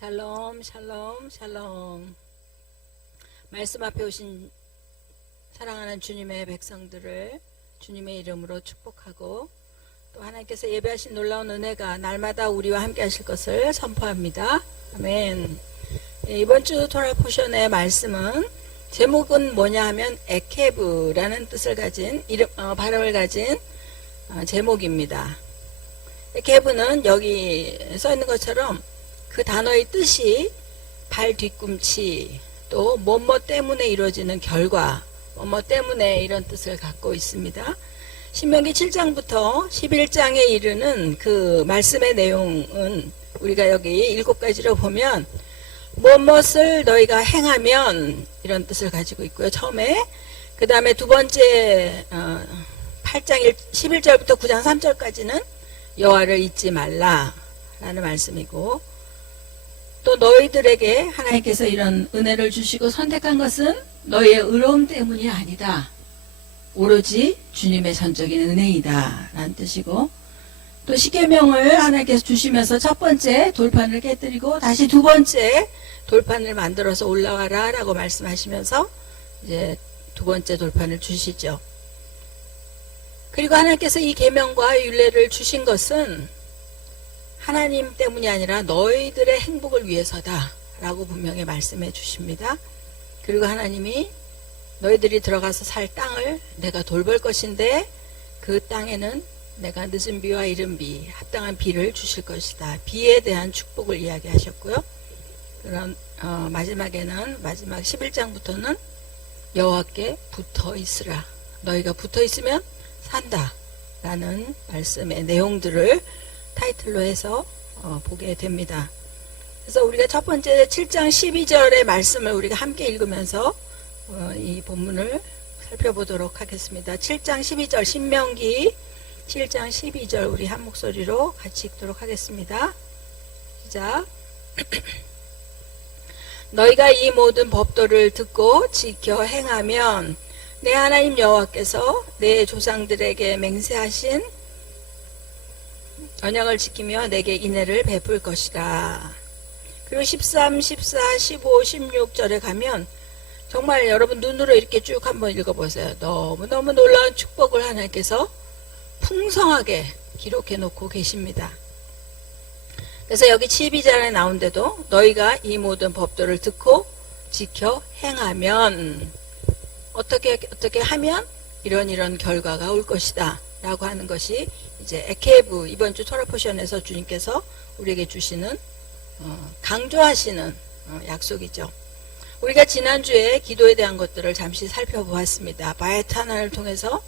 샬롬 샬롬 샬롬. 말씀 앞에 오신 사랑하는 주님의 백성들을 주님의 이름으로 축복하고, 또 하나님께서 예배하신 놀라운 은혜가 날마다 우리와 함께 하실 것을 선포합니다. 아멘. 이번 주 토라 포션의 말씀은 제목은 뭐냐 하면 에케브라는 뜻을 가진 발음을 가진 제목입니다. 에케브는 여기 써 있는 것처럼 그 단어의 뜻이 발 뒤꿈치, 또 뭐뭐 때문에 이루어지는 결과, 뭐뭐 때문에 이런 뜻을 갖고 있습니다. 신명기 7장부터 11장에 이르는 그 말씀의 내용은 우리가 여기 7가지로 보면 무엇을 너희가 행하면 이런 뜻을 가지고 있고요. 처음에, 그 다음에 두 번째 8장 11절부터 9장 3절까지는 여호와를 잊지 말라 라는 말씀이고, 또 너희들에게 하나님께서 이런 은혜를 주시고 선택한 것은 너희의 의로움 때문이 아니다, 오로지 주님의 전적인 은혜이다 라는 뜻이고, 또 십계명을 하나님께서 주시면서 첫 번째 돌판을 깨뜨리고 다시 두 번째 돌판을 만들어서 올라와라 라고 말씀하시면서 이제 두 번째 돌판을 주시죠. 그리고 하나님께서 이 계명과 율례를 주신 것은 하나님 때문이 아니라 너희들의 행복을 위해서다 라고 분명히 말씀해 주십니다. 그리고 하나님이 너희들이 들어가서 살 땅을 내가 돌볼 것인데 그 땅에는 내가 늦은 비와 이른 비, 합당한 비를 주실 것이다. 비에 대한 축복을 이야기하셨고요. 그런 마지막에는 마지막 11장부터는 여호와께 붙어 있으라. 너희가 붙어 있으면 산다 라는 말씀의 내용들을 타이틀로 해서 보게 됩니다. 그래서 우리가 첫 번째 7장 12절의 말씀을 우리가 함께 읽으면서 이 본문을 살펴보도록 하겠습니다. 7장 12절, 신명기 7장 12절 우리 한 목소리로 같이 읽도록 하겠습니다. 시작. 너희가 이 모든 법도를 듣고 지켜 행하면 내 하나님 여호와께서 내 조상들에게 맹세하신 언약을 지키며 내게 인애를 베풀 것이다. 그리고 13, 14, 15, 16절에 가면 정말 여러분 눈으로 이렇게 쭉 한번 읽어보세요. 너무너무 놀라운 축복을 하나님께서 풍성하게 기록해 놓고 계십니다. 그래서 여기 12절에 나온데도 너희가 이 모든 법도를 듣고 지켜 행하면 어떻게 하면 이런 결과가 올 것이다 라고 하는 것이 이제 에케브, 이번 주 토라 포션에서 주님께서 우리에게 주시는 강조하시는 약속이죠. 우리가 지난주에 기도에 대한 것들을 잠시 살펴보았습니다. 바에타난을 통해서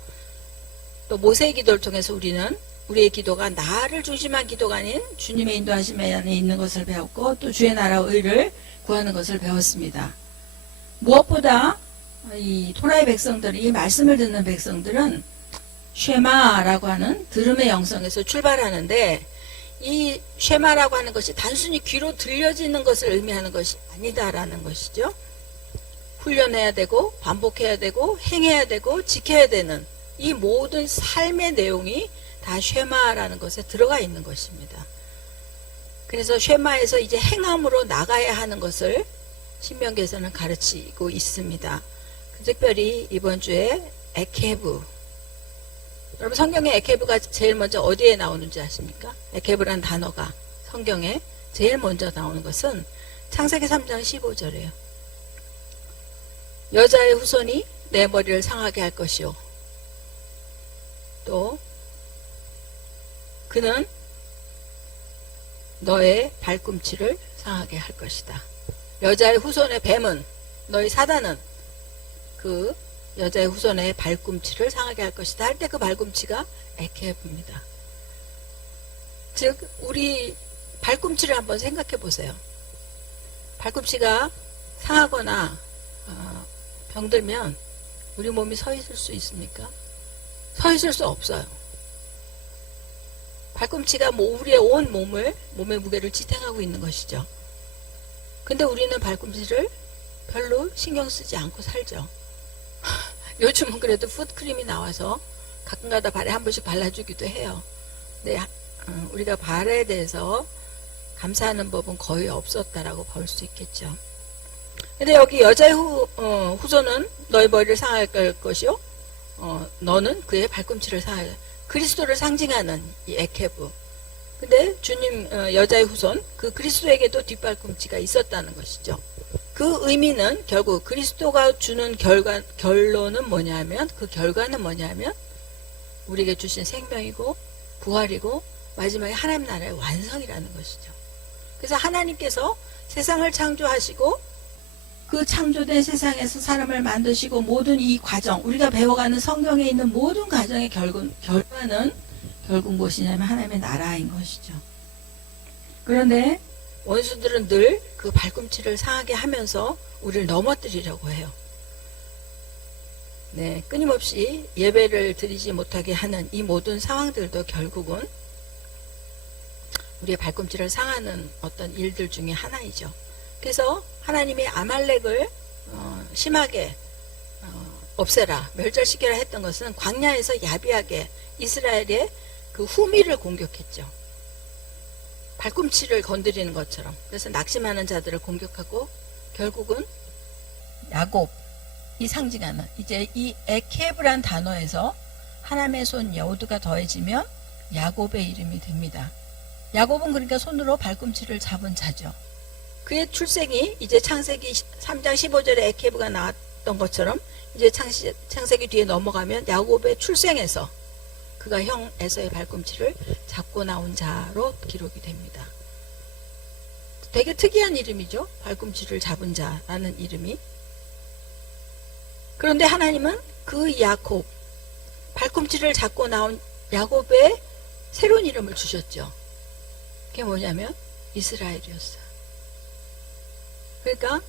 또 모세의 기도를 통해서 우리는 우리의 기도가 나를 중심한 기도가 아닌 주님의 인도하심 안에 있는 것을 배웠고, 또 주의 나라와 의를 구하는 것을 배웠습니다. 무엇보다 이 토라의 백성들이, 이 말씀을 듣는 백성들은 쉐마라고 하는 들음의 영성에서 출발하는데, 이 쉐마라고 하는 것이 단순히 귀로 들려지는 것을 의미하는 것이 아니다라는 것이죠. 훈련해야 되고 반복해야 되고 행해야 되고 지켜야 되는 이 모든 삶의 내용이 다 쉐마라는 것에 들어가 있는 것입니다. 그래서 쉐마에서 이제 행함으로 나가야 하는 것을 신명기에서는 가르치고 있습니다. 특별히 이번 주에 에케브, 여러분 성경에 에케브가 제일 먼저 어디에 나오는지 아십니까? 에케브라는 단어가 성경에 제일 먼저 나오는 것은 창세기 3장 15절이에요. 여자의 후손이 내 머리를 상하게 할 것이요, 또 그는 너의 발꿈치를 상하게 할 것이다. 여자의 후손의 뱀은, 너희 사단은 그 여자의 후손의 발꿈치를 상하게 할 것이다 할 때 그 발꿈치가 에케브입니다. 즉 우리 발꿈치를 한번 생각해 보세요. 발꿈치가 상하거나 병들면 우리 몸이 서 있을 수 있습니까? 서 있을 수 없어요. 발꿈치가 우리의 온 몸의 무게를 지탱하고 있는 것이죠. 근데 우리는 발꿈치를 별로 신경 쓰지 않고 살죠. 요즘은 그래도 풋크림이 나와서 가끔가다 발에 한 번씩 발라주기도 해요. 근데 우리가 발에 대해서 감사하는 법은 거의 없었다라고 볼 수 있겠죠. 근데 여기 여자의 후손은 너의 머리를 상할 것이요 너는 그의 발꿈치를 상할. 그리스도를 상징하는 이 에케브. 근데 주님 여자의 후손 그 그리스도에게도 뒷발꿈치가 있었다는 것이죠. 그 의미는 결국 그리스도가 주는 결론은 뭐냐면 그 결과는 뭐냐면 우리에게 주신 생명이고 부활이고 마지막에 하나님 나라의 완성이라는 것이죠. 그래서 하나님께서 세상을 창조하시고 그 창조된 세상에서 사람을 만드시고 모든 이 과정 우리가 배워가는 성경에 있는 모든 과정의 결과는 결국 무엇이냐면 하나님의 나라인 것이죠. 그런데 원수들은 늘 그 발꿈치를 상하게 하면서 우리를 넘어뜨리려고 해요. 네, 끊임없이 예배를 드리지 못하게 하는 이 모든 상황들도 결국은 우리의 발꿈치를 상하는 어떤 일들 중에 하나이죠. 그래서 하나님이 아말렉을 심하게 없애라, 멸절시키라 했던 것은 광야에서 야비하게 이스라엘의 그 후미를 공격했죠. 발꿈치를 건드리는 것처럼. 그래서 낙심하는 자들을 공격하고 결국은 야곱이 상징하는 이제 이 에케브란 단어에서 하나님의 손 여호두가 더해지면 야곱의 이름이 됩니다. 야곱은 그러니까 손으로 발꿈치를 잡은 자죠. 그의 출생이 이제 창세기 3장 15절에 에케브가 나왔던 것처럼 이제 창세기 뒤에 넘어가면 야곱의 출생에서 그가 형 에서의 발꿈치를 잡고 나온 자로 기록이 됩니다. 되게 특이한 이름이죠. 발꿈치를 잡은 자라는 이름이. 그런데 하나님은 그 야곱, 발꿈치를 잡고 나온 야곱의 새로운 이름을 주셨죠. 그게 뭐냐면 이스라엘이었어요. 그러니까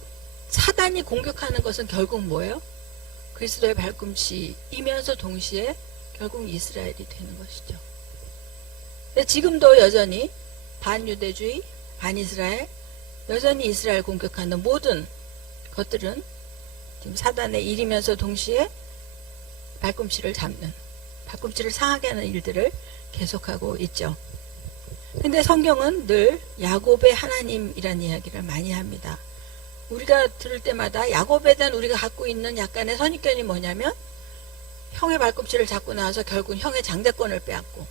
사단이 공격하는 것은 결국 뭐예요? 그리스도의 발꿈치이면서 동시에 결국 이스라엘이 되는 것이죠. 근데 지금도 여전히 반유대주의, 반이스라엘, 여전히 이스라엘 공격하는 모든 것들은 지금 사단의 일이면서 동시에 발꿈치를 잡는, 발꿈치를 상하게 하는 일들을 계속하고 있죠. 근데 성경은 늘 야곱의 하나님이라는 이야기를 많이 합니다. 우리가 들을 때마다 야곱에 대한 우리가 갖고 있는 약간의 선입견이 뭐냐면 형의 발꿈치를 잡고 나와서 결국 형의 장자권을 빼앗고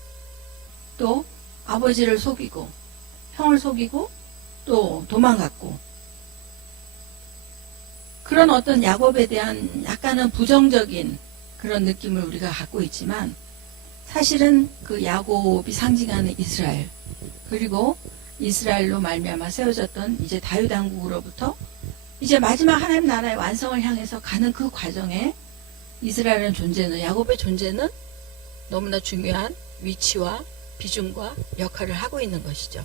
또 아버지를 속이고 형을 속이고 또 도망갔고 그런 어떤 야곱에 대한 약간은 부정적인 그런 느낌을 우리가 갖고 있지만 사실은 그 야곱이 상징하는 이스라엘 그리고 이스라엘로 말미암아 세워졌던 이제 다윗 왕국으로부터 이제 마지막 하나님 나라의 완성을 향해서 가는 그 과정에 이스라엘의 존재는 야곱의 존재는 너무나 중요한 위치와 비중과 역할을 하고 있는 것이죠.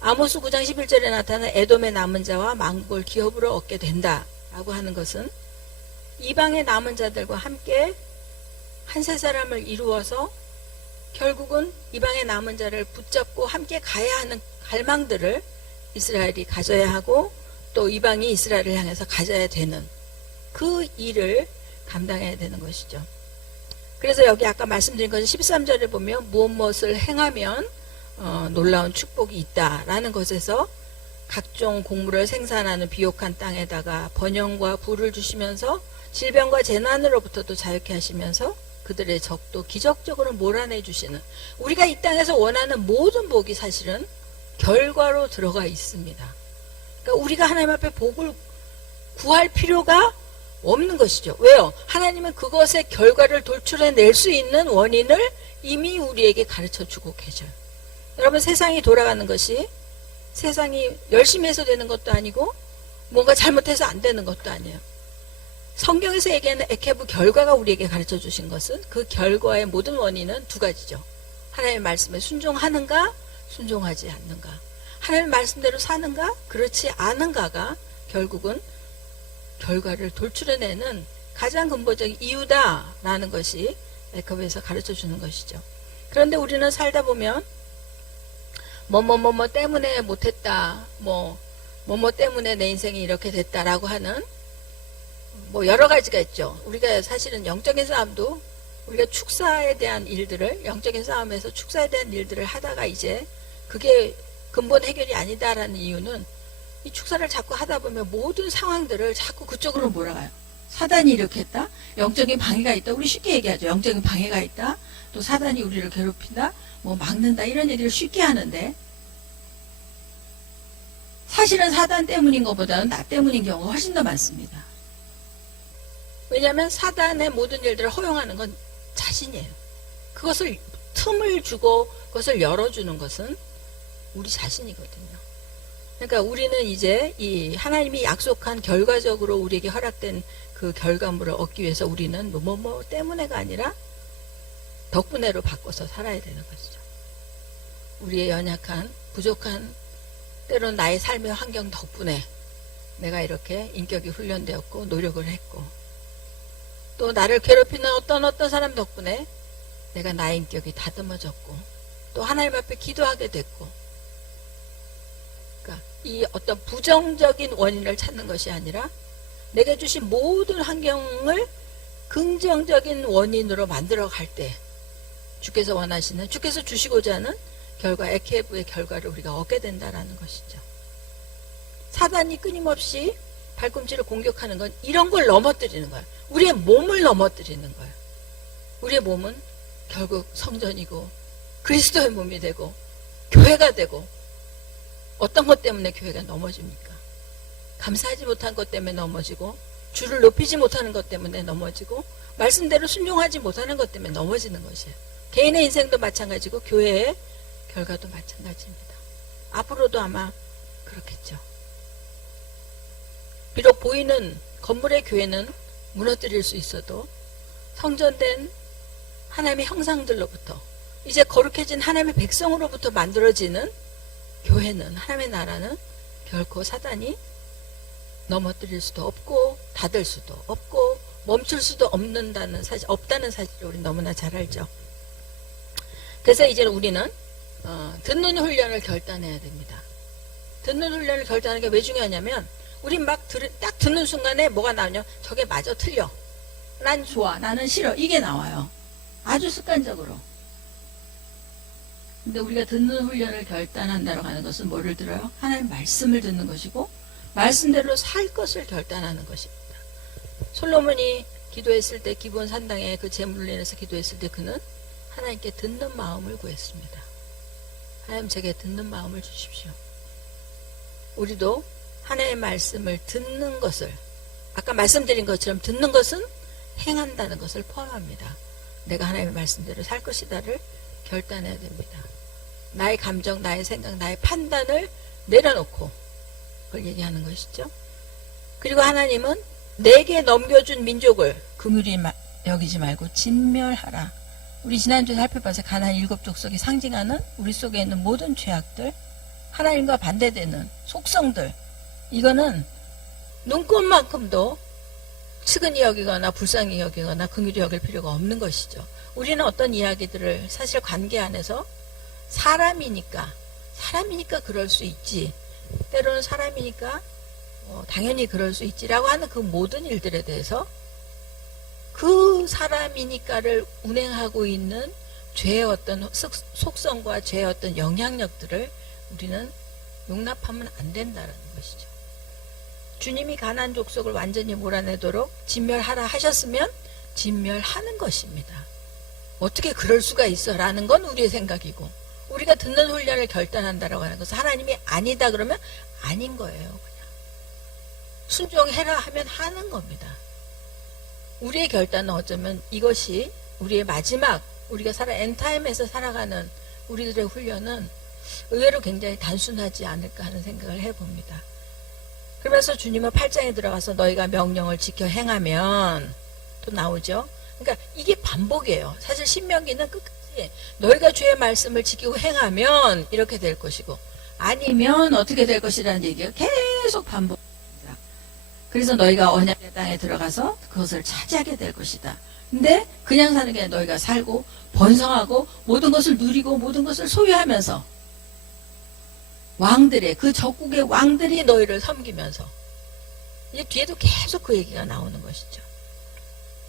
아모스 9장 11절에 나타나는 에돔의 남은 자와 만국을 기업으로 얻게 된다라고 하는 것은 이방의 남은 자들과 함께 한 세 사람을 이루어서 결국은 이방의 남은 자를 붙잡고 함께 가야 하는 갈망들을 이스라엘이 가져야 하고 또 이방이 이스라엘을 향해서 가져야 되는 그 일을 감당해야 되는 것이죠. 그래서 여기 아까 말씀드린 것은 13절에 보면 무엇을 행하면 놀라운 축복이 있다라는 것에서 각종 곡물을 생산하는 비옥한 땅에다가 번영과 부를 주시면서 질병과 재난으로부터도 자유케 하시면서 그들의 적도 기적적으로 몰아내 주시는 우리가 이 땅에서 원하는 모든 복이 사실은 결과로 들어가 있습니다. 그러니까 우리가 하나님 앞에 복을 구할 필요가 없는 것이죠. 왜요? 하나님은 그것의 결과를 돌출해낼 수 있는 원인을 이미 우리에게 가르쳐주고 계셔요. 여러분 세상이 돌아가는 것이 세상이 열심히 해서 되는 것도 아니고 뭔가 잘못해서 안 되는 것도 아니에요. 성경에서 얘기하는 에케브 결과가 우리에게 가르쳐 주신 것은 그 결과의 모든 원인은 두 가지죠. 하나님의 말씀에 순종하는가 순종하지 않는가 하나님의 말씀대로 사는가 그렇지 않은가가 결국은 결과를 돌출해내는 가장 근본적인 이유다라는 것이 에케브에서 가르쳐 주는 것이죠. 그런데 우리는 살다 보면 뭐뭐뭐뭐 때문에 못했다 뭐 때문에 내 인생이 이렇게 됐다라고 하는 뭐 여러 가지가 있죠. 우리가 사실은 영적인 싸움도 우리가 축사에 대한 일들을, 영적인 싸움에서 축사에 대한 일들을 하다가 이제 그게 근본 해결이 아니다라는 이유는 이 축사를 자꾸 하다 보면 모든 상황들을 자꾸 그쪽으로 몰아가요. 사단이 이렇게 했다. 영적인 방해가 있다. 우리 쉽게 얘기하죠. 영적인 방해가 있다. 또 사단이 우리를 괴롭힌다. 뭐 막는다. 이런 얘기를 쉽게 하는데 사실은 사단 때문인 것보다는 나 때문인 경우가 훨씬 더 많습니다. 왜냐하면 사단의 모든 일들을 허용하는 건 자신이에요. 그것을 틈을 주고 그것을 열어주는 것은 우리 자신이거든요. 그러니까 우리는 이제 이 하나님이 약속한 결과적으로 우리에게 허락된 그 결과물을 얻기 위해서 우리는 뭐 때문에가 아니라 덕분에로 바꿔서 살아야 되는 것이죠. 우리의 연약한, 부족한, 때로는 나의 삶의 환경 덕분에 내가 이렇게 인격이 훈련되었고 노력을 했고, 또 나를 괴롭히는 어떤 사람 덕분에 내가 나의 인격이 다듬어졌고, 또 하나님 앞에 기도하게 됐고, 그러니까 이 어떤 부정적인 원인을 찾는 것이 아니라 내가 주신 모든 환경을 긍정적인 원인으로 만들어 갈 때 주께서 원하시는, 주께서 주시고자 하는 결과, 에케브의 결과를 우리가 얻게 된다라는 것이죠. 사단이 끊임없이 발꿈치를 공격하는 건 이런 걸 넘어뜨리는 거예요. 우리의 몸을 넘어뜨리는 거예요. 우리의 몸은 결국 성전이고 그리스도의 몸이 되고 교회가 되고, 어떤 것 때문에 교회가 넘어집니까? 감사하지 못한 것 때문에 넘어지고, 주를 높이지 못하는 것 때문에 넘어지고, 말씀대로 순종하지 못하는 것 때문에 넘어지는 것이에요. 개인의 인생도 마찬가지고 교회의 결과도 마찬가지입니다. 앞으로도 아마 그렇겠죠. 비록 보이는 건물의 교회는 무너뜨릴 수 있어도 성전된 하나님의 형상들로부터, 이제 거룩해진 하나님의 백성으로부터 만들어지는 교회는, 하나님의 나라는 결코 사단이 넘어뜨릴 수도 없고 닫을 수도 없고 멈출 수도 없다는 사실을 우리 너무나 잘 알죠. 그래서 이제 우리는 듣는 훈련을 결단해야 됩니다. 듣는 훈련을 결단하는 게 왜 중요하냐면, 우리 딱 듣는 순간에 뭐가 나오냐, 저게 맞아 틀려, 난 좋아, 나는 싫어, 이게 나와요. 아주 습관적으로. 근데 우리가 듣는 훈련을 결단한다고 하는 것은 뭐를 들어요? 하나님 말씀을 듣는 것이고 말씀대로 살 것을 결단하는 것입니다. 솔로몬이 기도했을 때, 기브온 산당에 그 제물을 인해서 기도했을 때 그는 하나님께 듣는 마음을 구했습니다. 하나님, 제게 듣는 마음을 주십시오. 우리도 하나님의 말씀을 듣는 것을, 아까 말씀드린 것처럼 듣는 것은 행한다는 것을 포함합니다. 내가 하나님의 말씀대로 살 것이다를 결단해야 됩니다. 나의 감정, 나의 생각, 나의 판단을 내려놓고 그걸 얘기하는 것이죠. 그리고 하나님은 내게 넘겨준 민족을 긍휼히 여기지 말고 진멸하라. 우리 지난주에 살펴봐서 가나안 7족속이 상징하는 우리 속에 있는 모든 죄악들, 하나님과 반대되는 속성들, 이거는 눈꽃만큼도 측은히 여기거나 불쌍히 여기거나 긍휼히 여길 필요가 없는 것이죠. 우리는 어떤 이야기들을 사실 관계 안에서 사람이니까 그럴 수 있지, 때로는 사람이니까 당연히 그럴 수 있지라고 하는 그 모든 일들에 대해서 그 사람이니까를 운행하고 있는 죄의 어떤 속성과 죄의 어떤 영향력들을 우리는 용납하면 안 된다는 것이죠. 주님이 가나안 족속을 완전히 몰아내도록 진멸하라 하셨으면 진멸하는 것입니다. 어떻게 그럴 수가 있어 라는 건 우리의 생각이고, 우리가 듣는 훈련을 결단한다라고 하는 것은 하나님이 아니다 그러면 아닌 거예요. 그냥 순종해라 하면 하는 겁니다. 우리의 결단은 어쩌면 이것이 우리의 마지막, 우리가 엔타임에서 살아가는 우리들의 훈련은 의외로 굉장히 단순하지 않을까 하는 생각을 해봅니다. 그러면서 주님은 8장에 들어가서 너희가 명령을 지켜 행하면 또 나오죠. 그러니까 이게 반복이에요. 사실 신명기는 끝까지 너희가 주의 말씀을 지키고 행하면 이렇게 될 것이고, 아니면 어떻게 될 것이라는 얘기가 계속 반복됩니다. 그래서 너희가 언약의 땅에 들어가서 그것을 차지하게 될 것이다. 근데 그냥 사는 게 너희가 살고 번성하고 모든 것을 누리고 모든 것을 소유하면서 왕들의, 그 적국의 왕들이 너희를 섬기면서 이제 뒤에도 계속 그 얘기가 나오는 것이죠.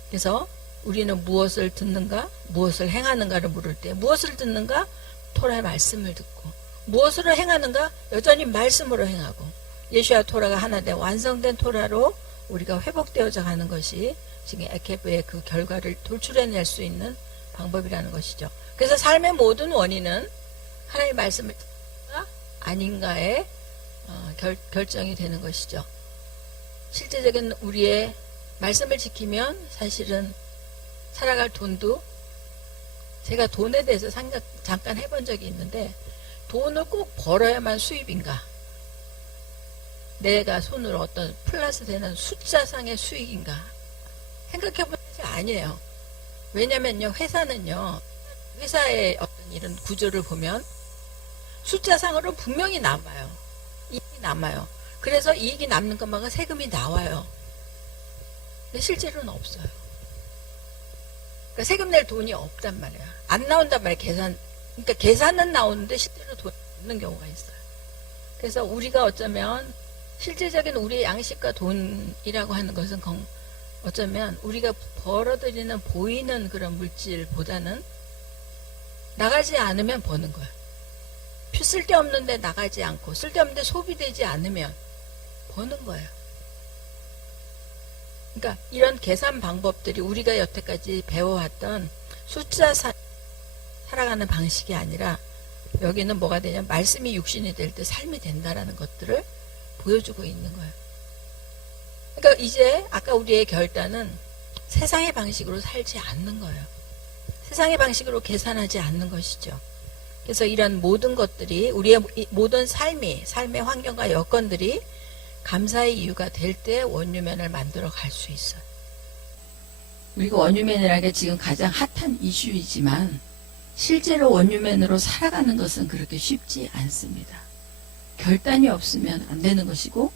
그래서 우리는 무엇을 듣는가, 무엇을 행하는가를 물을 때 무엇을 듣는가? 토라의 말씀을 듣고, 무엇으로 행하는가? 여전히 말씀으로 행하고, 예수와 토라가 하나 된 완성된 토라로 우리가 회복되어져 가는 것이 지금 에케브의 그 결과를 돌출해낼 수 있는 방법이라는 것이죠. 그래서 삶의 모든 원인은 하나님의 말씀을 듣는가 아닌가에 결정이 되는 것이죠. 실제적인 우리의 말씀을 지키면 사실은 살아갈 돈도, 제가 돈에 대해서 잠깐 해본 적이 있는데, 돈을 꼭 벌어야만 수입인가, 내가 손으로 어떤 플러스 되는 숫자상의 수익인가 생각해보면 아니에요. 왜냐면요, 회사의 어떤 이런 구조를 보면 숫자상으로 분명히 남아요. 이익이 남아요. 그래서 이익이 남는 것만큼 세금이 나와요. 근데 실제로는 없어요. 그러니까 세금 낼 돈이 없단 말이야. 안 나온단 말이야. 그러니까 계산은 나오는데 실제로 돈이 없는 경우가 있어요. 그래서 우리가 어쩌면 실제적인 우리의 양식과 돈이라고 하는 것은 어쩌면 우리가 벌어들이는 보이는 그런 물질보다는 나가지 않으면 버는 거야. 쓸데없는데 나가지 않고 쓸데없는데 소비되지 않으면 버는 거예요. 그러니까 이런 계산 방법들이 우리가 여태까지 배워왔던 숫자 살아가는 방식이 아니라, 여기는 뭐가 되냐면 말씀이 육신이 될 때 삶이 된다라는 것들을 보여주고 있는 거예요. 그러니까 이제 아까 우리의 결단은 세상의 방식으로 살지 않는 거예요. 세상의 방식으로 계산하지 않는 것이죠. 그래서 이런 모든 것들이, 우리의 모든 삶의 환경과 여건들이 감사의 이유가 될 때 원유맨을 만들어 갈 수 있어요. 우리가 원유맨이라는 게 지금 가장 핫한 이슈이지만 실제로 원유맨으로 살아가는 것은 그렇게 쉽지 않습니다. 결단이 없으면 안 되는 것이고,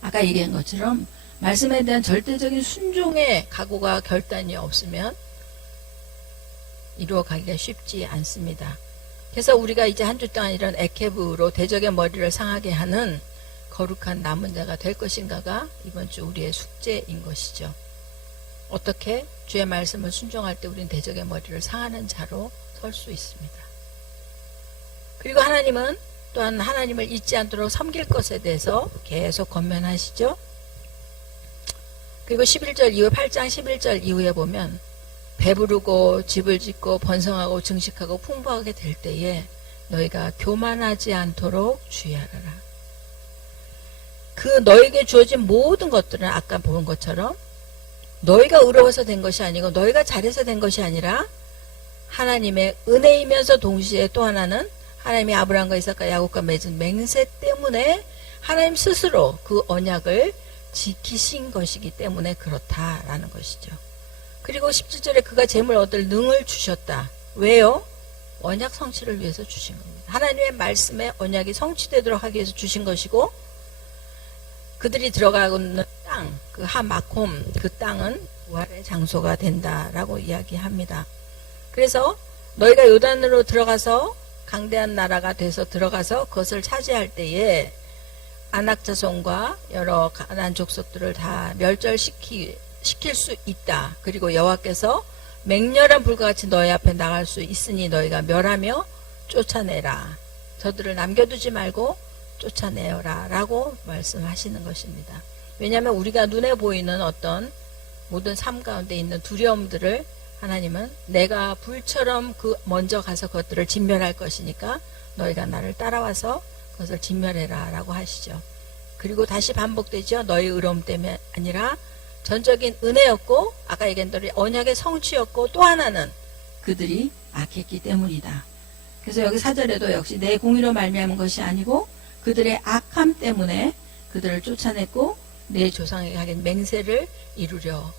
아까 얘기한 것처럼 말씀에 대한 절대적인 순종의 각오가, 결단이 없으면 이루어가기가 쉽지 않습니다. 그래서 우리가 이제 한 주 동안 이런 에케브로 대적의 머리를 상하게 하는 거룩한 남은 자가 될 것인가가 이번 주 우리의 숙제인 것이죠. 어떻게 주의 말씀을 순종할 때 우리는 대적의 머리를 상하는 자로 설 수 있습니다. 그리고 하나님은 또한 하나님을 잊지 않도록 섬길 것에 대해서 계속 권면하시죠. 그리고 11절 이후 8장 11절 이후에 보면 배부르고 집을 짓고 번성하고 증식하고 풍부하게 될 때에 너희가 교만하지 않도록 주의하라. 그 너에게 주어진 모든 것들은 아까 본 것처럼 너희가 의로워서 된 것이 아니고 너희가 잘해서 된 것이 아니라 하나님의 은혜이면서 동시에 또 하나는 하나님이 아브라함과 이삭과 야곱과 맺은 맹세 때문에 하나님 스스로 그 언약을 지키신 것이기 때문에 그렇다라는 것이죠. 그리고 17절에 그가 재물 얻을 능을 주셨다. 왜요? 언약 성취를 위해서 주신 겁니다. 하나님의 말씀에 언약이 성취되도록 하기 위해서 주신 것이고, 그들이 들어가는 땅, 그 하마콤, 그 땅은 부활의 장소가 된다라고 이야기합니다. 그래서 너희가 요단으로 들어가서 강대한 나라가 돼서 들어가서 그것을 차지할 때에 아낙 자손과 여러 가나안 족속들을 다 멸절시킬 수 있다. 그리고 여호와께서 맹렬한 불과 같이 너희 앞에 나갈 수 있으니 너희가 멸하며 쫓아내라. 저들을 남겨두지 말고 쫓아내어라 라고 말씀하시는 것입니다. 왜냐하면 우리가 눈에 보이는 어떤 모든 삶 가운데 있는 두려움들을 하나님은 내가 불처럼 먼저 가서 그것들을 진멸할 것이니까 너희가 나를 따라와서 그것을 진멸해라 라고 하시죠. 그리고 다시 반복되죠. 너희 의로움 때문에 아니라 전적인 은혜였고, 아까 얘기한 대로 언약의 성취였고, 또 하나는 그들이 악했기 때문이다. 그래서 여기 4절에도 역시 내 공의로 말미암은 것이 아니고 그들의 악함 때문에 그들을 쫓아냈고 내 조상에게 하긴 맹세를 이루려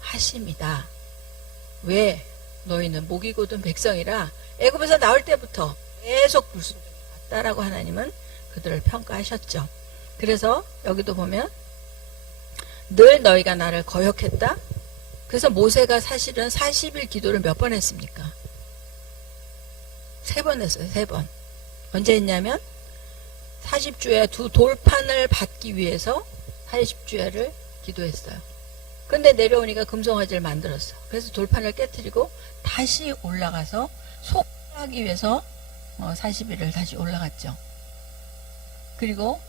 하심이다. 왜? 너희는 목이 곧은 백성이라 애굽에서 나올 때부터 계속 불순종이 왔다라고 하나님은 그들을 평가하셨죠. 그래서 여기도 보면 늘 너희가 나를 거역했다. 그래서 모세가 사실은 40일 기도를 몇 번 했습니까? 3번 했어요. 3번. 언제 했냐면 40주에 두 돌판을 받기 위해서 40주야를 기도했어요. 근데 내려오니까 금송아지를 만들었어. 그래서 돌판을 깨뜨리고 다시 올라가서 속하기 위해서 40일을 다시 올라갔죠. 그리고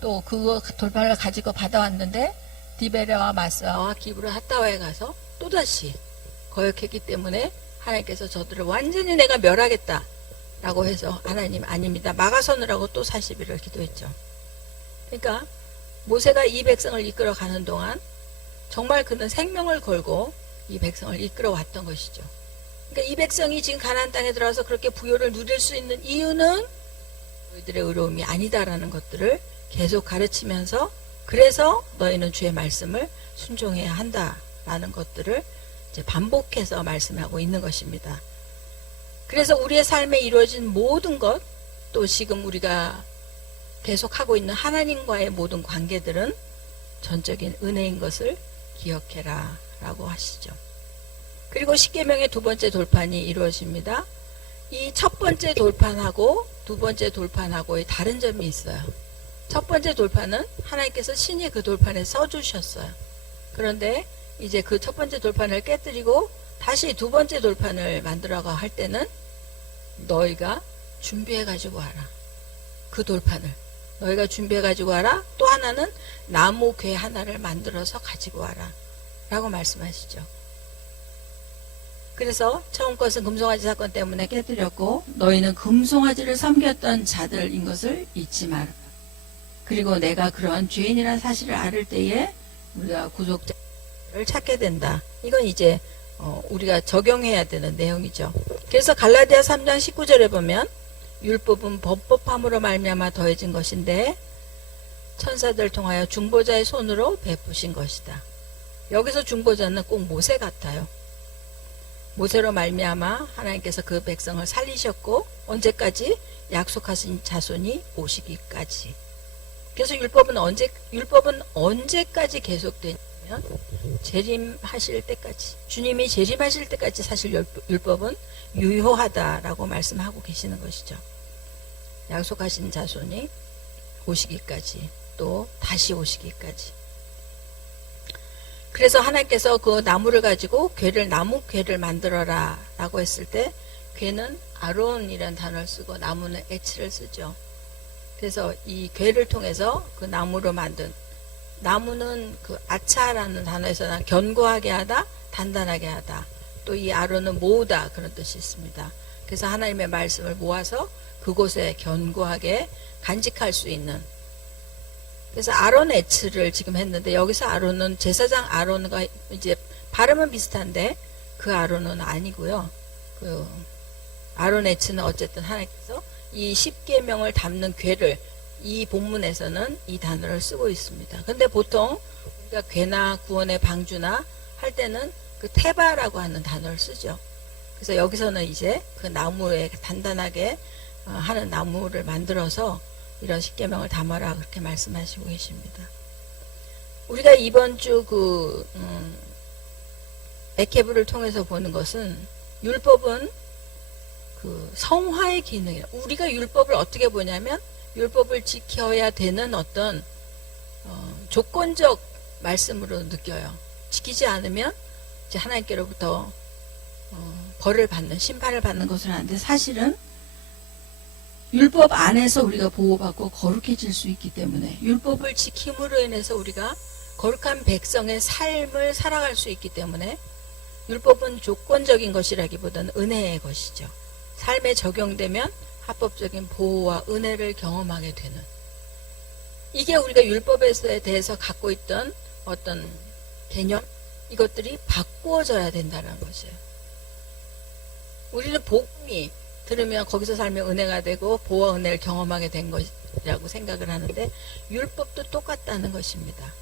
또 그거 돌판을 가지고 받아왔는데 디베레와 마스아와 기브르 핫다와에 가서 또다시 거역했기 때문에 하나님께서 저들을 완전히 내가 멸하겠다 라고 해서 하나님 아닙니다. 막아서느라고 또 40일을 기도했죠. 그러니까 모세가 이 백성을 이끌어 가는 동안 정말 그는 생명을 걸고 이 백성을 이끌어 왔던 것이죠. 그러니까 이 백성이 지금 가나안 땅에 들어와서 그렇게 부요를 누릴 수 있는 이유는 너희들의 의로움이 아니다라는 것들을 계속 가르치면서 그래서 너희는 주의 말씀을 순종해야 한다라는 것들을 이제 반복해서 말씀하고 있는 것입니다. 그래서 우리의 삶에 이루어진 모든 것, 또 지금 우리가 계속하고 있는 하나님과의 모든 관계들은 전적인 은혜인 것을 기억해라 라고 하시죠. 그리고 십계명의 두 번째 돌판이 이루어집니다. 이 첫 번째 돌판하고 두 번째 돌판하고의 다른 점이 있어요. 첫 번째 돌판은 하나님께서 신이 그 돌판에 써주셨어요. 그런데 이제 그 첫 번째 돌판을 깨뜨리고 다시 두 번째 돌판을 만들어가 할 때는 너희가 준비해 가지고 와라. 그 돌판을 너희가 준비해 가지고 와라. 또 하나는 나무 궤 하나를 만들어서 가지고 와라 라고 말씀하시죠. 그래서 처음 것은 금송아지 사건 때문에 깨뜨렸고 너희는 금송아지를 섬겼던 자들인 것을 잊지 마라. 그리고 내가 그런 죄인이라는 사실을 알을 때에 우리가 구속자를 찾게 된다. 이건 이제 우리가 적용해야 되는 내용이죠. 그래서 갈라디아 3장 19절에 보면 율법은 법법함으로 말미암아 더해진 것인데 천사들 통하여 중보자의 손으로 베푸신 것이다. 여기서 중보자는 꼭 모세 같아요. 모세로 말미암아 하나님께서 그 백성을 살리셨고 언제까지? 약속하신 자손이 오시기까지. 그래서 율법은 언제까지 계속되냐면 재림하실 때까지, 주님이 재림하실 때까지 사실 율법은 유효하다라고 말씀하고 계시는 것이죠. 약속하신 자손이 오시기까지, 또 다시 오시기까지. 그래서 하나님께서 그 나무를 가지고 나무 궤를 만들어라 라고 했을 때 궤는 아론이라는 단어를 쓰고 나무는 에츠를 쓰죠. 그래서 이 궤를 통해서 그 나무로 만든, 나무는 그 아차라는 단어에서 견고하게 하다, 단단하게 하다. 또 이 아론은 모으다 그런 뜻이 있습니다. 그래서 하나님의 말씀을 모아서 그곳에 견고하게 간직할 수 있는. 그래서 아론 에츠를 지금 했는데 여기서 아론은 제사장 아론과 이제 발음은 비슷한데 그 아론은 아니고요. 그 아론 에츠는 어쨌든 하나님께서 이 십계명을 담는 궤를 이 본문에서는 이 단어를 쓰고 있습니다. 근데 보통 우리가 궤나 구원의 방주나 할 때는 그 테바라고 하는 단어를 쓰죠. 그래서 여기서는 이제 그 나무에 단단하게 하는 나무를 만들어서 이런 십계명을 담아라 그렇게 말씀하시고 계십니다. 우리가 이번 주 에케브를 통해서 보는 것은 율법은 그 성화의 기능이에요. 우리가 율법을 어떻게 보냐면 율법을 지켜야 되는 어떤 조건적 말씀으로 느껴요. 지키지 않으면 이제 하나님께로부터 벌을 받는, 심판을 받는 것을 하는데 사실은 율법 안에서 우리가 보호받고 거룩해질 수 있기 때문에 율법을 지킴으로 인해서 우리가 거룩한 백성의 삶을 살아갈 수 있기 때문에 율법은 조건적인 것이라기보다는 은혜의 것이죠. 삶에 적용되면 합법적인 보호와 은혜를 경험하게 되는, 이게 우리가 율법에 대해서 갖고 있던 어떤 개념, 이것들이 바꾸어져야 된다는 것이에요. 우리는 복음이 들으면 거기서 살면 은혜가 되고 보호와 은혜를 경험하게 된 것이라고 생각을 하는데 율법도 똑같다는 것입니다.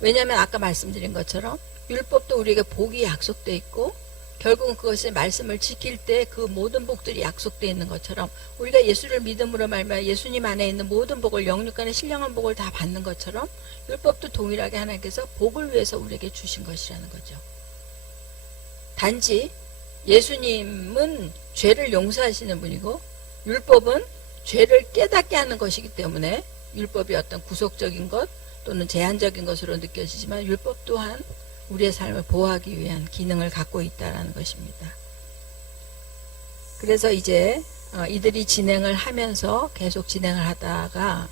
왜냐하면 아까 말씀드린 것처럼 율법도 우리에게 복이 약속되어 있고 결국은 그것이 말씀을 지킬 때 그 모든 복들이 약속되어 있는 것처럼 우리가 예수를 믿음으로 말미암아 예수님 안에 있는 모든 복을, 영육간의 신령한 복을 다 받는 것처럼 율법도 동일하게 하나님께서 복을 위해서 우리에게 주신 것이라는 거죠. 단지 예수님은 죄를 용서하시는 분이고 율법은 죄를 깨닫게 하는 것이기 때문에 율법이 어떤 구속적인 것, 또는 제한적인 것으로 느껴지지만 율법 또한 우리의 삶을 보호하기 위한 기능을 갖고 있다는 것입니다. 그래서 이제 이들이 진행을 하면서 계속 진행을 하다가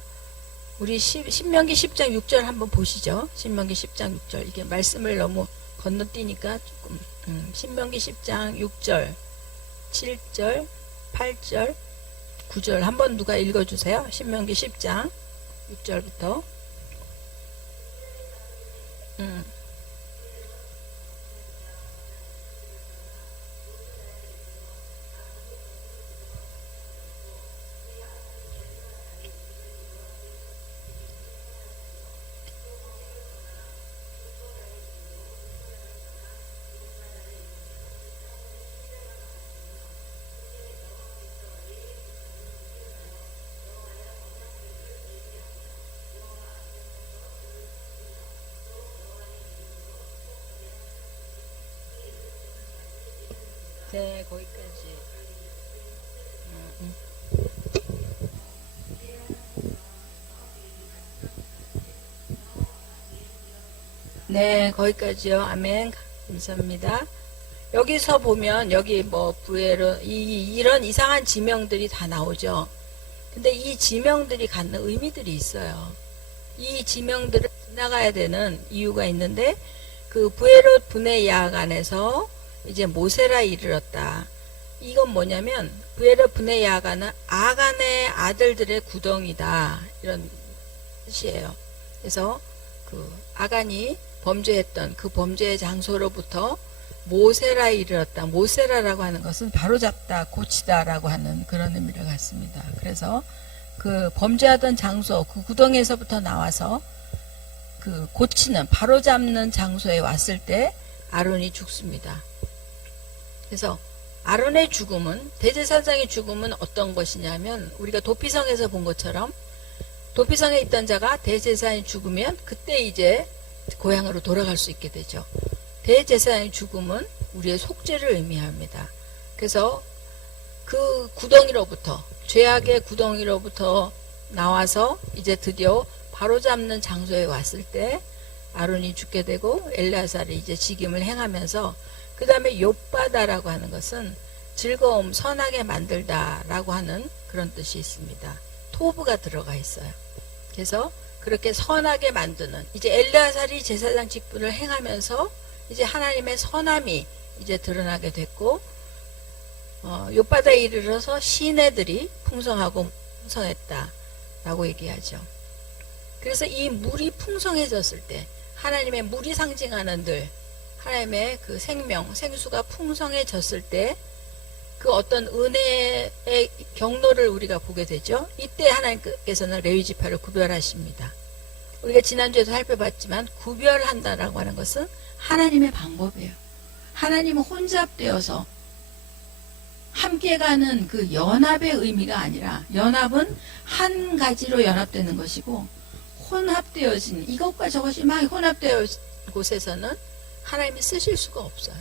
우리 신명기 10장 6절 한번 보시죠. 신명기 10장 6절. 이게 말씀을 너무 건너뛰니까 조금 신명기 10장 6절 7절 8절 9절 한번 누가 읽어주세요. 신명기 10장 6절부터 네, 거기까지. 네, 거기까지요. 아멘. 감사합니다. 여기서 보면 여기 뭐 부에로 이런 이상한 지명들이 다 나오죠. 근데 이 지명들이 갖는 의미들이 있어요. 이 지명들을 지나가야 되는 이유가 있는데 그 부에롯 분의 야간에서 이제 모세라 이르렀다. 이건 뭐냐면 부에롯 분의 야간은 아간의 아들들의 구덩이다. 이런 뜻이에요. 그래서 그 아간이 범죄했던 그 범죄의 장소로부터 모세라 이르렀다. 모세라라고 하는 것은 바로잡다, 고치다라고 하는 그런 의미를 갖습니다. 그래서 그 범죄하던 장소, 그 구덩이에서부터 나와서 그 고치는, 바로잡는 장소에 왔을 때 아론이 죽습니다. 그래서 아론의 죽음은, 대제사장의 죽음은 어떤 것이냐면 우리가 도피성에서 본 것처럼 도피성에 있던 자가 대제사장이 죽으면 그때 이제 고향으로 돌아갈 수 있게 되죠. 대제사장의 죽음은 우리의 속죄를 의미합니다. 그래서 그 구덩이로부터, 죄악의 구덩이로부터 나와서 이제 드디어 바로잡는 장소에 왔을 때 아론이 죽게 되고 엘레아살이 이제 직임을 행하면서 그 다음에 욥바다라고 하는 것은 즐거움, 선하게 만들다라고 하는 그런 뜻이 있습니다. 토부가 들어가 있어요. 그래서 그렇게 선하게 만드는, 이제 엘레아살이 제사장 직분을 행하면서 이제 하나님의 선함이 이제 드러나게 됐고, 욥바다에 이르러서 시내들이 풍성하고 풍성했다라고 얘기하죠. 그래서 이 물이 풍성해졌을 때, 하나님의 물이 상징하는 들, 하나님의 그 생명, 생수가 풍성해졌을 때 그 어떤 은혜의 경로를 우리가 보게 되죠. 이때 하나님께서는 레위지파를 구별하십니다. 우리가 지난주에도 살펴봤지만 구별한다라고 하는 것은 하나님의 방법이에요. 하나님은 혼잡되어서 함께 가는 그 연합의 의미가 아니라, 연합은 한 가지로 연합되는 것이고, 혼합되어진, 이것과 저것이 막 혼합되어진 곳에서는 하나님이 쓰실 수가 없어요.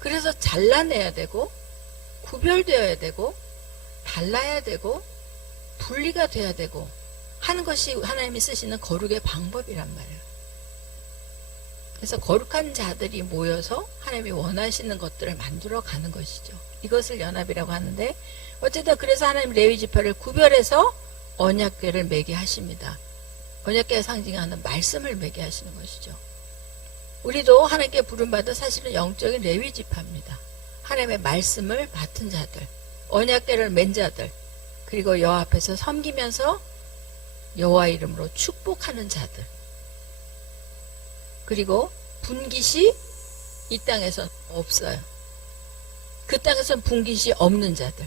그래서 잘라내야 되고, 구별되어야 되고, 달라야 되고, 분리가 돼야 되고 하는 것이 하나님이 쓰시는 거룩의 방법이란 말이에요. 그래서 거룩한 자들이 모여서 하나님이 원하시는 것들을 만들어 가는 것이죠. 이것을 연합이라고 하는데, 어쨌든 그래서 하나님 레위지파를 구별해서 언약궤를 매게 하십니다. 언약궤가 상징하는 말씀을 매게 하시는 것이죠. 우리도 하나님께 부름받은 사실은 영적인 레위지파입니다. 하나님의 말씀을 맡은 자들, 언약궤를 맨 자들, 그리고 여호와 앞에서 섬기면서 여호와 이름으로 축복하는 자들, 그리고 분깃이 이 땅에선 없어요. 그 땅에선 분깃이 없는 자들,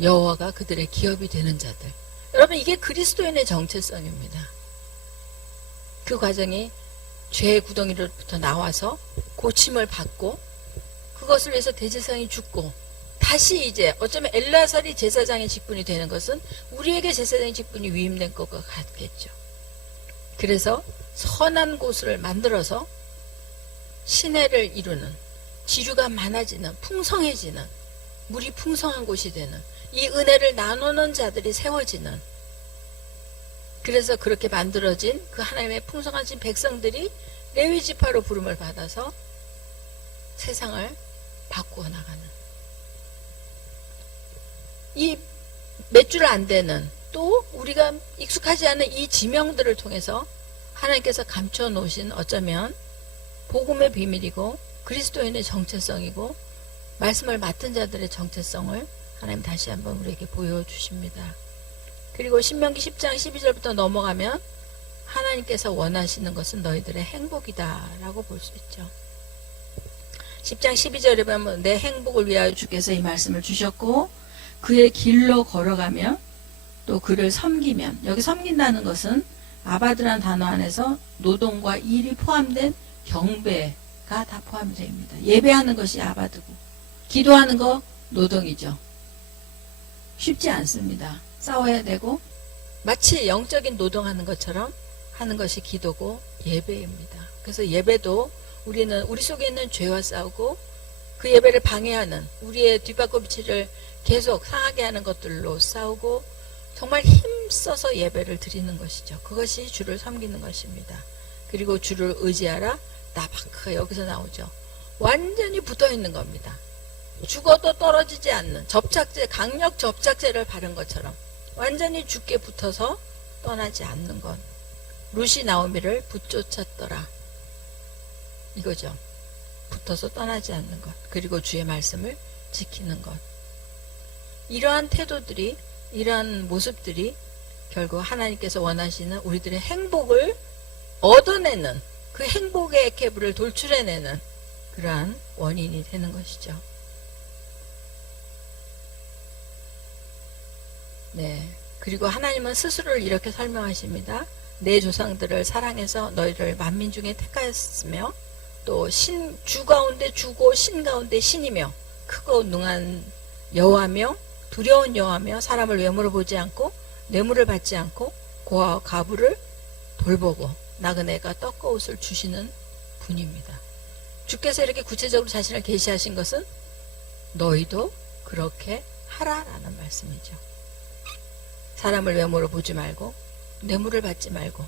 여호와가 그들의 기업이 되는 자들. 여러분, 이게 그리스도인의 정체성입니다. 그 과정이 죄의 구덩이로부터 나와서 고침을 받고, 그것을 위해서 대제사장이 죽고, 다시 이제 어쩌면 엘레아살이 제사장의 직분이 되는 것은 우리에게 제사장의 직분이 위임된 것과 같겠죠. 그래서 선한 곳을 만들어서 시내를 이루는, 지류가 많아지는, 풍성해지는, 물이 풍성한 곳이 되는, 이 은혜를 나누는 자들이 세워지는, 그래서 그렇게 만들어진 그 하나님의 풍성하신 백성들이 레위 지파로 부름을 받아서 세상을 바꾸어 나가는, 이 몇 줄 안 되는, 또 우리가 익숙하지 않은 이 지명들을 통해서 하나님께서 감춰 놓으신, 어쩌면 복음의 비밀이고 그리스도인의 정체성이고 말씀을 맡은 자들의 정체성을 하나님 다시 한번 우리에게 보여주십니다. 그리고 신명기 10장 12절부터 넘어가면 하나님께서 원하시는 것은 너희들의 행복이다 라고 볼 수 있죠. 10장 12절에 보면 내 행복을 위하여 주께서 이 말씀을 주셨고 그의 길로 걸어가며 또 그를 섬기면, 여기 섬긴다는 것은 아바드라는 단어 안에서 노동과 일이 포함된 경배가 다 포함이 됩니다. 예배하는 것이 아바드고 기도하는 거 노동이죠. 쉽지 않습니다. 싸워야 되고 마치 영적인 노동하는 것처럼 하는 것이 기도고 예배입니다. 그래서 예배도 우리는 우리 속에 있는 죄와 싸우고 그 예배를 방해하는, 우리의 뒷바퀴질을 계속 상하게 하는 것들로 싸우고 정말 힘써서 예배를 드리는 것이죠. 그것이 주를 섬기는 것입니다. 그리고 주를 의지하라. 나바크가 여기서 나오죠. 완전히 붙어있는 겁니다. 죽어도 떨어지지 않는 접착제, 강력 접착제를 바른 것처럼 완전히 죽게 붙어서 떠나지 않는 것. 룻이 나오미를 붙쫓았더라. 이거죠. 붙어서 떠나지 않는 것. 그리고 주의 말씀을 지키는 것. 이러한 태도들이, 이러한 모습들이 결국 하나님께서 원하시는 우리들의 행복을 얻어내는, 그 행복의 캡을 돌출해내는 그러한 원인이 되는 것이죠. 네. 그리고 하나님은 스스로를 이렇게 설명하십니다. 내 조상들을 사랑해서 너희를 만민 중에 택하였으며 또 주 가운데 주고 신 가운데 신이며 크고 능한 여호와며 두려운 여호와며 사람을 외모로 보지 않고 뇌물을 받지 않고 고아와 가부를 돌보고 나그네가 떡과 옷을 주시는 분입니다. 주께서 이렇게 구체적으로 자신을 계시하신 것은 너희도 그렇게 하라라는 말씀이죠. 사람을 외모로 보지 말고 뇌물을 받지 말고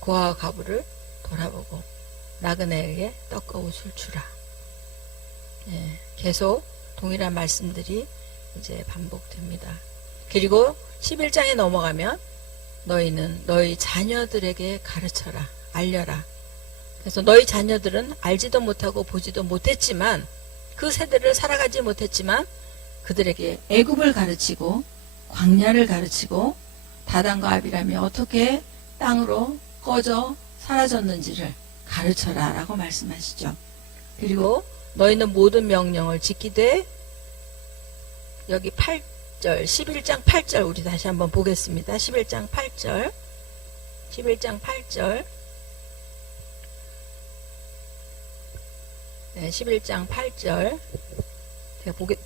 고아와 가부를 돌아보고 나그네에게 떡과 옷을 주라. 예, 계속 동일한 말씀들이 이제 반복됩니다. 그리고 11장에 넘어가면 너희는 너희 자녀들에게 가르쳐라, 알려라. 그래서 너희 자녀들은 알지도 못하고 보지도 못했지만, 그 세대를 살아가지 못했지만 그들에게 애굽을 가르치고 광야를 가르치고 다단과 아비람이 어떻게 땅으로 꺼져 사라졌는지를 가르쳐라 라고 말씀하시죠. 그리고 너희는 모든 명령을 지키되, 여기 8절 11장 8절 우리 다시 한번 보겠습니다. 11장 8절 11장 8절 네, 11장 8절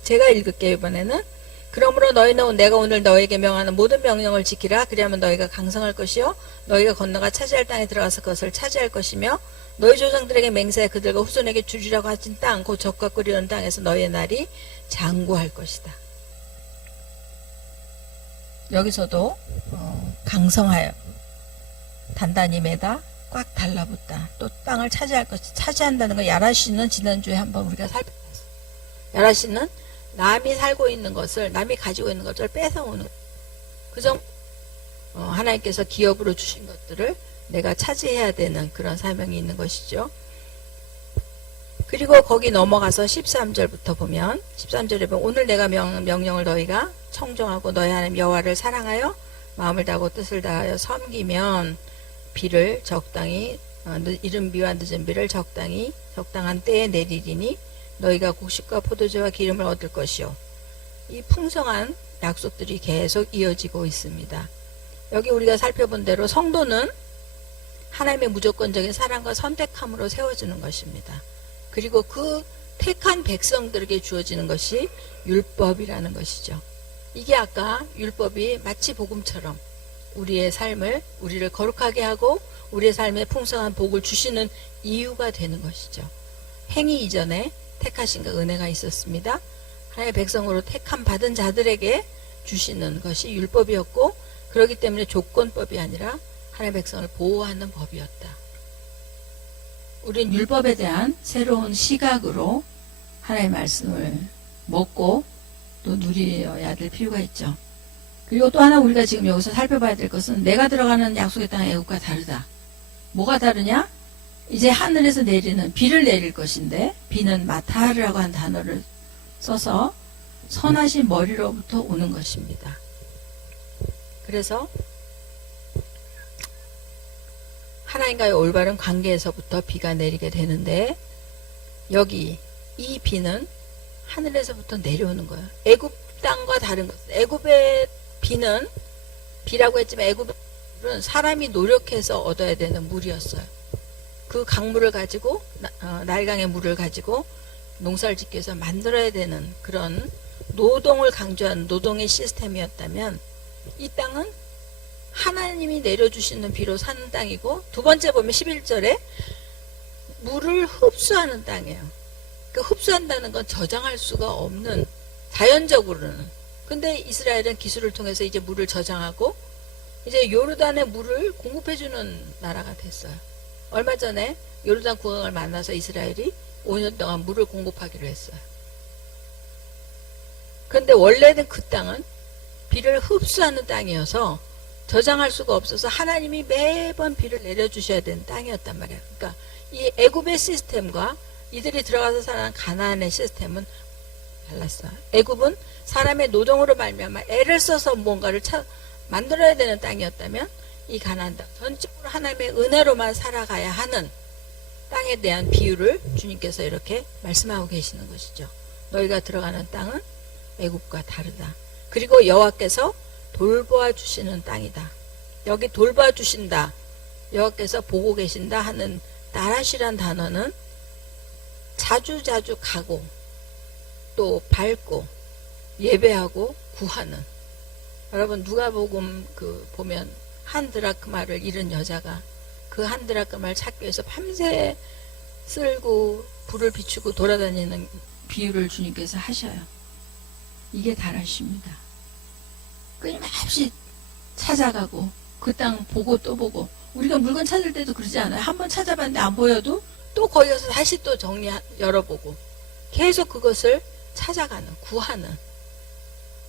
제가 읽을게요. 이번에는 그러므로 너희는 내가 오늘 너희에게 명하는 모든 명령을 지키라. 그리하면 너희가 강성할 것이요 너희가 건너가 차지할 땅에 들어가서 그것을 차지할 것이며 너희 조상들에게 맹세해 그들과 후손에게 주리라고 하신 땅 곧 적과 끓이는 땅에서 너희의 날이 장구할 것이다. 여기서도 강성하여 단단히 매다 꽉 달라붙다. 또 땅을 차지한다는 거, 야라시는 지난주에 한번 우리가 살펴봤어요. 야라시는 남이 살고 있는 것을, 남이 가지고 있는 것을 뺏어오는, 그죠? 하나님께서 기업으로 주신 것들을 내가 차지해야 되는 그런 사명이 있는 것이죠. 그리고 거기 넘어가서 13절부터 보면, 13절에 보면 오늘 내가 명령을 너희가 청정하고 너희 하나님 여호와를 사랑하여 마음을 다하고 뜻을 다하여 섬기면 비를 적당히, 이른 비와 늦은 비를 적당한 때에 내리리니 너희가 곡식과 포도주와 기름을 얻을 것이요. 이 풍성한 약속들이 계속 이어지고 있습니다. 여기 우리가 살펴본 대로 성도는 하나님의 무조건적인 사랑과 선택함으로 세워지는 것입니다. 그리고 그 택한 백성들에게 주어지는 것이 율법이라는 것이죠. 이게 아까 율법이 마치 복음처럼 우리의 삶을, 우리를 거룩하게 하고 우리의 삶에 풍성한 복을 주시는 이유가 되는 것이죠. 행위 이전에 택하신가 은혜가 있었습니다. 하나님의 백성으로 택함 받은 자들에게 주시는 것이 율법이었고, 그렇기 때문에 조건법이 아니라 하나님의 백성을 보호하는 법이었다. 우린 율법에 대한 새로운 시각으로 하나님의 말씀을 먹고 또 누려야 될 필요가 있죠. 그리고 또 하나 우리가 지금 여기서 살펴봐야 될 것은 내가 들어가는 약속의 땅 애국과 다르다. 뭐가 다르냐? 이제 하늘에서 내리는 비를 내릴 것인데 비는 마타르라고 한 단어를 써서 선하신 머리로부터 오는 것입니다. 그래서 하나님과의 올바른 관계에서부터 비가 내리게 되는데 여기 이 비는 하늘에서부터 내려오는 거예요. 애굽 땅과 다른 것. 애굽의 비는 비라고 했지만 애굽은 사람이 노력해서 얻어야 되는 물이었어요. 그 강물을 가지고 나일강의 물을 가지고 농사를 짓기 위해서 만들어야 되는 그런 노동을 강조한 노동의 시스템이었다면 이 땅은 하나님이 내려주시는 비로 사는 땅이고 두 번째 보면 11절에 물을 흡수하는 땅이에요. 그 흡수한다는 건 저장할 수가 없는 자연적으로는. 근데 이스라엘은 기술을 통해서 이제 물을 저장하고 이제 요르단의 물을 공급해주는 나라가 됐어요. 얼마 전에 요르단 국왕을 만나서 이스라엘이 5년 동안 물을 공급하기로 했어요. 그런데 원래는 그 땅은 비를 흡수하는 땅이어서 저장할 수가 없어서 하나님이 매번 비를 내려주셔야 되는 땅이었단 말이에요. 그러니까 이 애굽의 시스템과 이들이 들어가서 살아가는 가나안의 시스템은 달랐어요. 애굽은 사람의 노동으로 말미암아 애를 써서 뭔가를 만들어야 되는 땅이었다면 이 가나안 땅 전적으로 하나님의 은혜로만 살아가야 하는 땅에 대한 비유를 주님께서 이렇게 말씀하고 계시는 것이죠. 너희가 들어가는 땅은 애굽과 다르다. 그리고 여호와께서 돌보아 주시는 땅이다. 여기 돌보아 주신다. 여호와께서 보고 계신다 하는 나라시란 단어는 자주자주 가고 또 밟고 예배하고 구하는. 여러분 누가복음 보면 한 드라크마를 잃은 여자가 그 한 드라크마를 찾기 위해서 밤새 쓸고 불을 비추고 돌아다니는 비유를 주님께서 하셔요. 이게 다라시입니다. 끊임없이 찾아가고 그 땅 보고 또 보고. 우리가 물건 찾을 때도 그러지 않아요? 한번 찾아봤는데 안 보여도 또 거기 가서 다시 또 열어보고 계속 그것을 찾아가는, 구하는,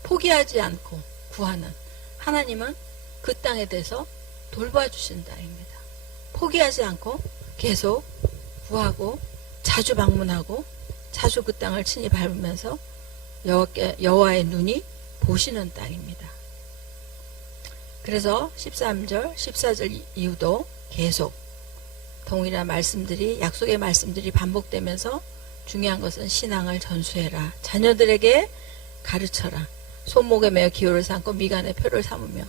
포기하지 않고 구하는 하나님은 그 땅에 대해서 돌봐주신 땅입니다. 포기하지 않고 계속 구하고 자주 방문하고 자주 그 땅을 친히 밟으면서 여호와의 눈이 보시는 땅입니다. 그래서 13절, 14절 이후도 계속 동일한 말씀들이, 약속의 말씀들이 반복되면서 중요한 것은 신앙을 전수해라. 자녀들에게 가르쳐라. 손목에 매어 기호를 삼고 미간에 표를 삼으며.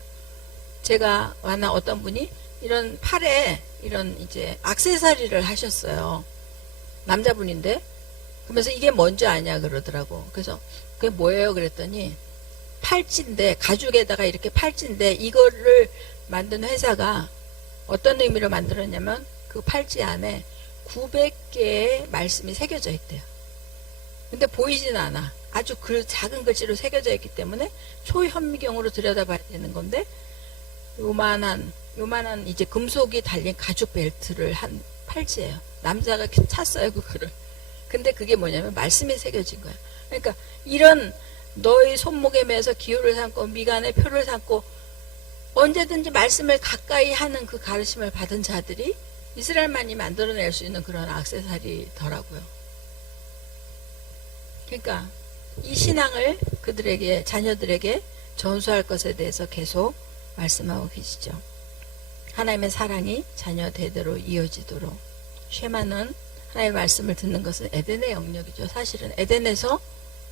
제가 만난 어떤 분이 이런 팔에 이런 이제 액세서리를 하셨어요. 남자분인데. 그러면서 이게 뭔지 아냐 그러더라고. 그래서 그게 뭐예요? 그랬더니 팔찌인데, 가죽에다가 이렇게 팔찌인데 이거를 만든 회사가 어떤 의미로 만들었냐면 그 팔찌 안에 900개의 말씀이 새겨져 있대요. 근데 보이진 않아. 아주 작은 글씨로 새겨져 있기 때문에 초현미경으로 들여다봐야 되는 건데 요만한 이제 금속이 달린 가죽 벨트를 한 팔찌예요. 남자가 찼어요 그거를. 근데 그게 뭐냐면 말씀이 새겨진 거야. 그러니까 이런 너희 손목에 매서 기호를 삼고 미간에 표를 삼고 언제든지 말씀을 가까이 하는 그 가르침을 받은 자들이 이스라엘만이 만들어낼 수 있는 그런 액세서리더라고요. 그러니까 이 신앙을 그들에게, 자녀들에게 전수할 것에 대해서 계속 말씀하고 계시죠. 하나님의 사랑이 자녀 대대로 이어지도록. 쉐마는 하나님의 말씀을 듣는 것은 에덴의 영역이죠. 사실은 에덴에서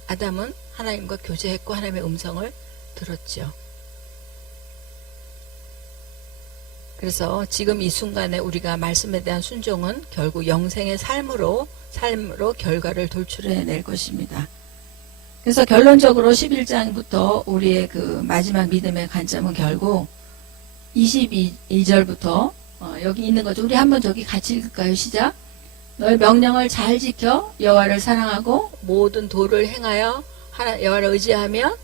아담은 하나님과 교제했고 하나님의 음성을 들었죠. 그래서 지금 이 순간에 우리가 말씀에 대한 순종은 결국 영생의 삶으로 결과를 돌출해낼 것입니다. 그래서 결론적으로 11장부터 우리의 그 마지막 믿음의 관점은 결국 22절부터 여기 있는 거죠. 우리 한번 저기 같이 읽을까요? 시작. 너의 명령을 잘 지켜 여호와를 사랑하고 모든 도를 행하여 여호와를 의지하면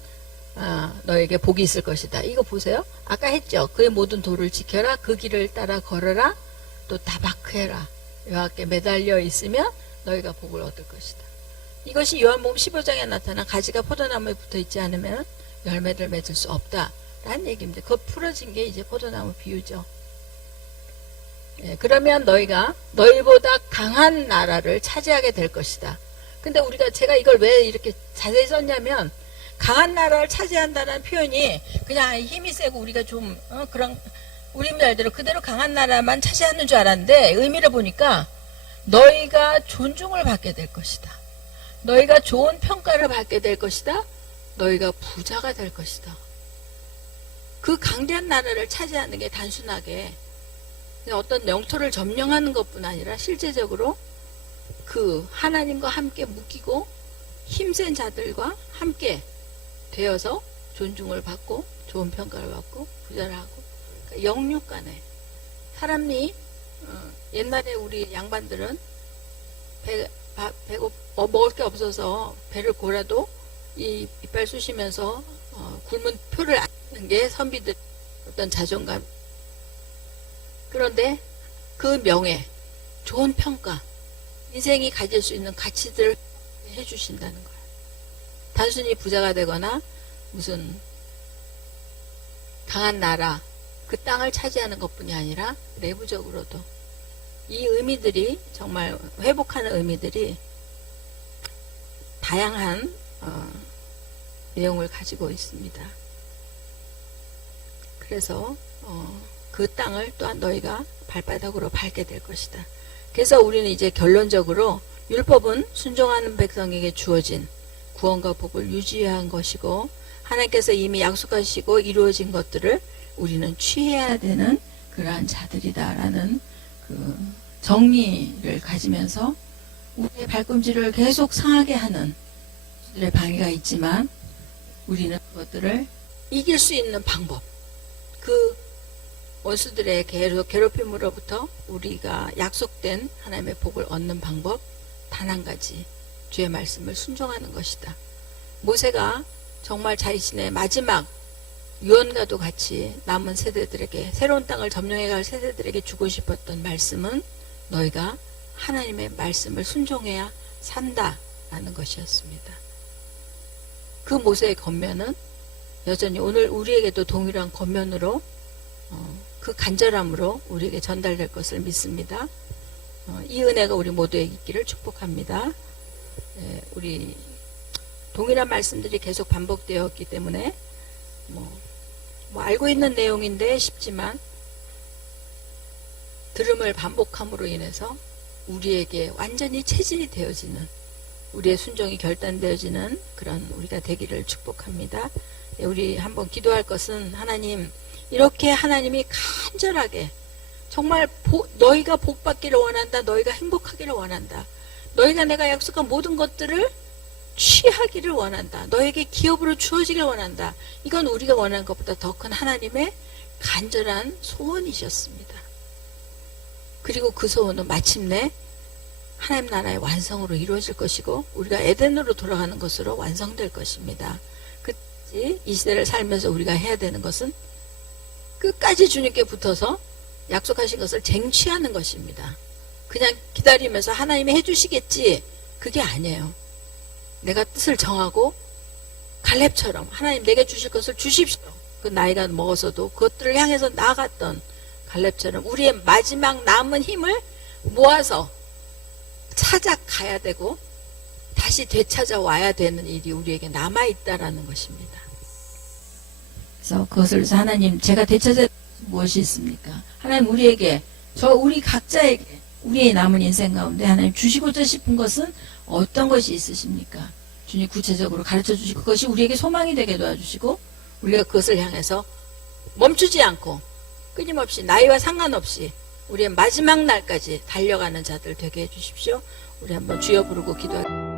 너에게 복이 있을 것이다. 이거 보세요. 아까 했죠. 그의 모든 도를 지켜라. 그 길을 따라 걸어라. 또 다바크해라. 여호와 함께 매달려 있으면 너희가 복을 얻을 것이다. 이것이 요한복음 15장에 나타난 가지가 포도나무에 붙어 있지 않으면 열매를 맺을 수 없다 라는 얘기입니다. 그 풀어진 게 이제 포도나무 비유죠. 예, 그러면 너희가 너희보다 강한 나라를 차지하게 될 것이다. 근데 제가 이걸 왜 이렇게 자세히 썼냐면, 강한 나라를 차지한다는 표현이 그냥 힘이 세고 우리가 좀 그런 우리 말대로 그대로 강한 나라만 차지하는 줄 알았는데, 의미를 보니까 너희가 존중을 받게 될 것이다. 너희가 좋은 평가를 받게 될 것이다. 너희가 부자가 될 것이다. 그 강대한 나라를 차지하는 게 단순하게 어떤 영토를 점령하는 것뿐 아니라 실제적으로 그 하나님과 함께 묶이고 힘센 자들과 함께 되어서 존중을 받고 좋은 평가를 받고 부자를 하고, 그러니까 영육 간에 사람이 옛날에 우리 양반들은 먹을 게 없어서 배를 고라도 이 이빨 쑤시면서 굶은 표를 안는 게 선비들 어떤 자존감. 그런데 그 명예, 좋은 평가, 인생이 가질 수 있는 가치들을 해주신다는 거예요. 단순히 부자가 되거나 무슨 강한 나라, 그 땅을 차지하는 것뿐이 아니라 내부적으로도 이 의미들이, 정말 회복하는 의미들이 다양한 내용을 가지고 있습니다. 그래서 그 땅을 또한 너희가 발바닥으로 밟게 될 것이다. 그래서 우리는 이제 결론적으로 율법은 순종하는 백성에게 주어진 구원과 복을 유지한 것이고, 하나님께서 이미 약속하시고 이루어진 것들을 우리는 취해야 되는 그러한 자들이다라는 그 정리를 가지면서 우리의 발꿈치를 계속 상하게 하는 수들의 방해가 있지만, 우리는 그것들을 이길 수 있는 방법, 그 원수들의 괴롭힘으로부터 우리가 약속된 하나님의 복을 얻는 방법 단 한 가지, 주의 말씀을 순종하는 것이다. 모세가 정말 자신의 마지막 유언과도 같이 남은 세대들에게, 새로운 땅을 점령해 갈 세대들에게 주고 싶었던 말씀은 너희가 하나님의 말씀을 순종해야 산다라는 것이었습니다. 그 모세의 권면은 여전히 오늘 우리에게도 동일한 권면으로 그 간절함으로 우리에게 전달될 것을 믿습니다. 이 은혜가 우리 모두에게 있기를 축복합니다. 우리 동일한 말씀들이 계속 반복되었기 때문에 뭐 알고 있는 내용인데 쉽지만, 들음을 반복함으로 인해서 우리에게 완전히 체질이 되어지는, 우리의 순종이 결단되어지는 그런 우리가 되기를 축복합니다. 우리 한번 기도할 것은, 하나님, 이렇게 하나님이 간절하게 정말 너희가 복받기를 원한다, 너희가 행복하기를 원한다, 너희가 내가 약속한 모든 것들을 취하기를 원한다, 너에게 기업으로 주어지기를 원한다. 이건 우리가 원하는 것보다 더 큰 하나님의 간절한 소원이셨습니다. 그리고 그 소원은 마침내 하나님 나라의 완성으로 이루어질 것이고, 우리가 에덴으로 돌아가는 것으로 완성될 것입니다. 이 시대를 살면서 우리가 해야 되는 것은 끝까지 주님께 붙어서 약속하신 것을 쟁취하는 것입니다. 그냥 기다리면서 하나님이 해주시겠지, 그게 아니에요. 내가 뜻을 정하고 갈렙처럼 하나님 내게 주실 것을 주십시오. 그 나이가 먹어서도 그것들을 향해서 나아갔던 갈렙처럼 우리의 마지막 남은 힘을 모아서 찾아가야 되고 다시 되찾아와야 되는 일이 우리에게 남아있다라는 것입니다. 그래서 그것을 하나님, 제가 되찾아 무엇이 있습니까? 하나님 우리에게, 우리 각자에게 우리의 남은 인생 가운데 하나님 주시고자 싶은 것은 어떤 것이 있으십니까? 주님 구체적으로 가르쳐 주시고 그것이 우리에게 소망이 되게 도와주시고, 우리가 그것을 향해서 멈추지 않고 끊임없이 나이와 상관없이 우리의 마지막 날까지 달려가는 자들 되게 해주십시오. 우리 한번 주여 부르고 기도할게요.